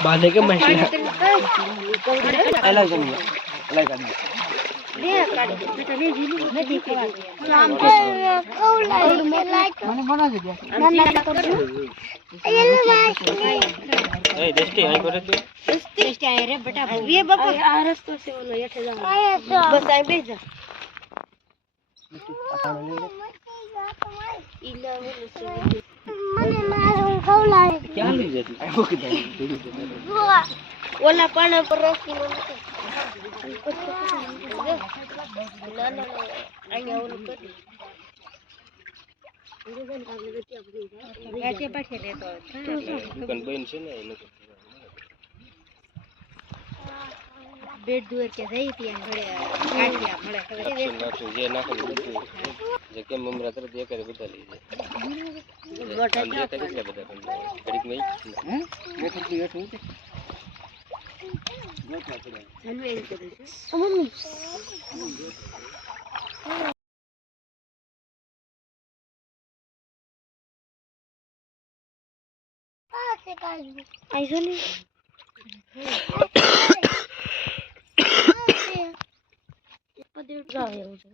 બાંધે કેમ માસી અલગ ગમી અલગ કાઢી એ દસ્તી આઈ કરે તું આ રસ્તો છે ઓલો હેઠે જવાનો. બસ અહીં બેસી જા. ઈ ના ઓલું છે. ક્યાં લઈ જતી આ મૂકી દે ઓલા પાણા પર રસ્તી માં મૂકો. ના ના ના અહીંયા ઓલું કરી દુકાન બંધ છે ને એને બેડ દુર કે જઈ ત્યાં મળે કાઢ્યા મળે ખબર છે? નાખશું જે નાખેલું બધું જે કેમ મમરા તરત એક હારે બધા લઈ જાય મોટા આમ જે કરે એટલે બધા તમને ઘડીક માં ધનવે એમ કરે છે. આઈ જો ને બધે જાવ એવું છે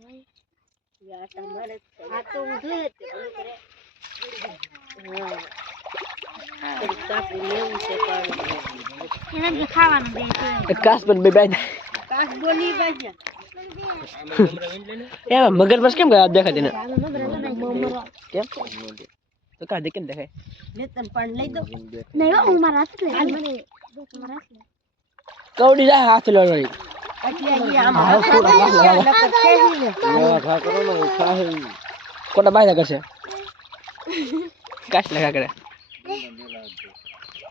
ભાઈ. છે. પણ કાસ પર બે બેન કાચ બોલી બાજ્યા એમાં મગરમચ્છ કેમ ગયા? દેખાતી ને કેમ? તો કા દેખે દેખાય. લે તને પણ લઈ દો કવડી જાય હાથ લડવાની. એટલે અહીંયા આમ હા, થોડા લાખ લાખ. નકર ખેંચી લે. કોટા બાય કરશે. કાશ લગા કરે.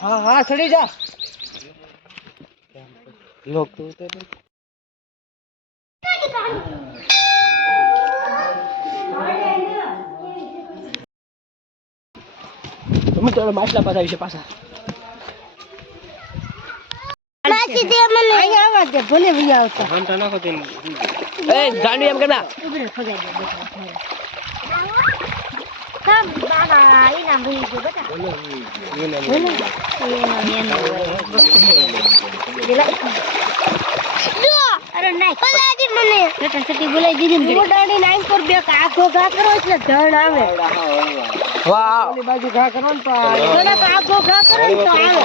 હા હા ચડી જા લોક તો ઉતરે. તમે તો માછલા પાછા વિશે પાછા અહીંયા આવવા દે, ભલે વહી આવતા. હામટા નાખો તેમ એ ગાંડી એમ કરના ઉભરે ખગાઈ દે, બેટા. સામ, બાબા, ઈના ભૂલી ગયો, બેટા. ભલે. એનો એનો હોય. અરે નાખ. બેટા, સટી બોલાઈ દીધી ને ઉડાડી નાખ પર બે કાકો ઘા કરો એટલે ધણ આવે વાહ બાજુ ઘા કરો ને તો ઘા કરો તો આવે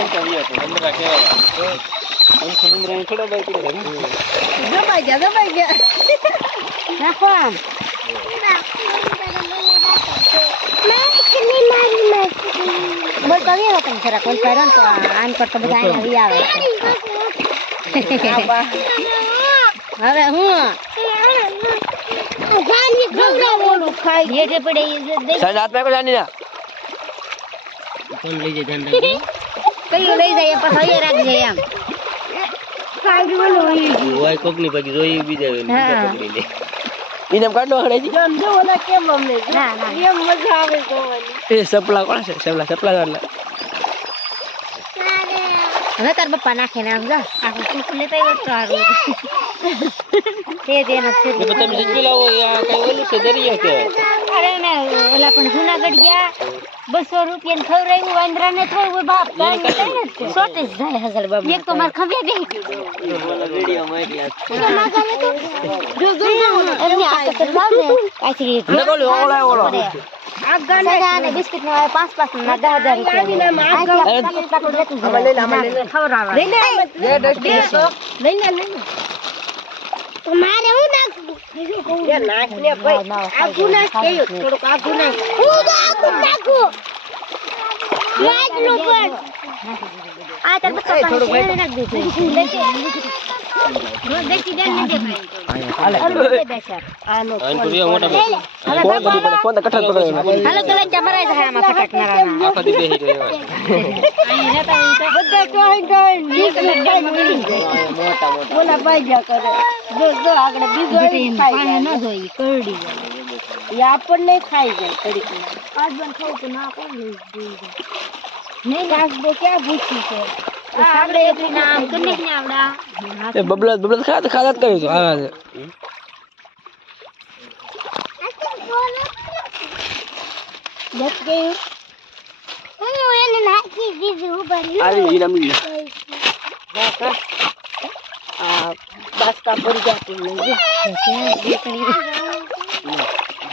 દબાઈ ગયા દબાઈ ગયા. નાખો આમ. બોલ તો આવ્યો તમે જરા કોઈ પહેરો તો આમ કરતો બધા અહીંયા આવી આવે. હવે હું? ઓલું ખાઈ પડે કયું લઈ જાય પછી રાખજે એમ. સાઈડ ઓલું હોય. કોકની પછી જોઈ બીજા હા. પકડી લે. એને એમ કાઢલો હળેજી. જો ઓલા કેમ અમને? ના ના. એમ મજા આવે જોવાની. એ સપલા કોણ છે? સપલા સપલા વાળા હવે તાર પપ્પા નાખે ને આમ જા. આખું કુકુ લેતા આવ્યો તો હારું તે તેનો છે. તમે જજબી લાવો આ કઈ ઓલું છે દરિયા કે? અરે ને ઓલા પણ જુનાગઢ ગયા. બસો રૂપિયા ખવડાવ્યું વાંદરા ને થોડું બાપ સોટેજ જાય હજાર બાબુ એક તો માર ખવ્યા બે વિડિયો મોકલ્યા એમની આખે તો લાવ ને કાચરી નકોલો ઓળો ઓળો સગા અને બિસ્કિટ નો પાંચ પાંચ ના દસ હજાર મારે હું નાખવું નાખ ને ભાઈ આગું નાખ થોડુંક આગું નાખ હું તો આગું નાખું વાજલું પણ આ તાર બચ્ચા નાખ દીધું દેખી દે ને દે ભાઈ. આગળ બીજો કરડી એ આપણને ખાઈ જાય કડીક આજ બન ખાવ તો ના કોણ લઈ જાય નહીં ઘાસ દે ક્યાં ભૂખી છે આપણે એક નામ કને ને આવડા એ બબલા બબલા ખાત ખાત કર્યું તો આવા છે બસ ગયું હું એને નાખી દીધું ઉપર આવી ગઈ રમી આ બાસકા પડી જાતી નહીં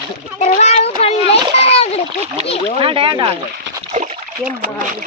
વાળું પણ લઈ આગળ પૂછી હાડે હાડે. કેમ મારું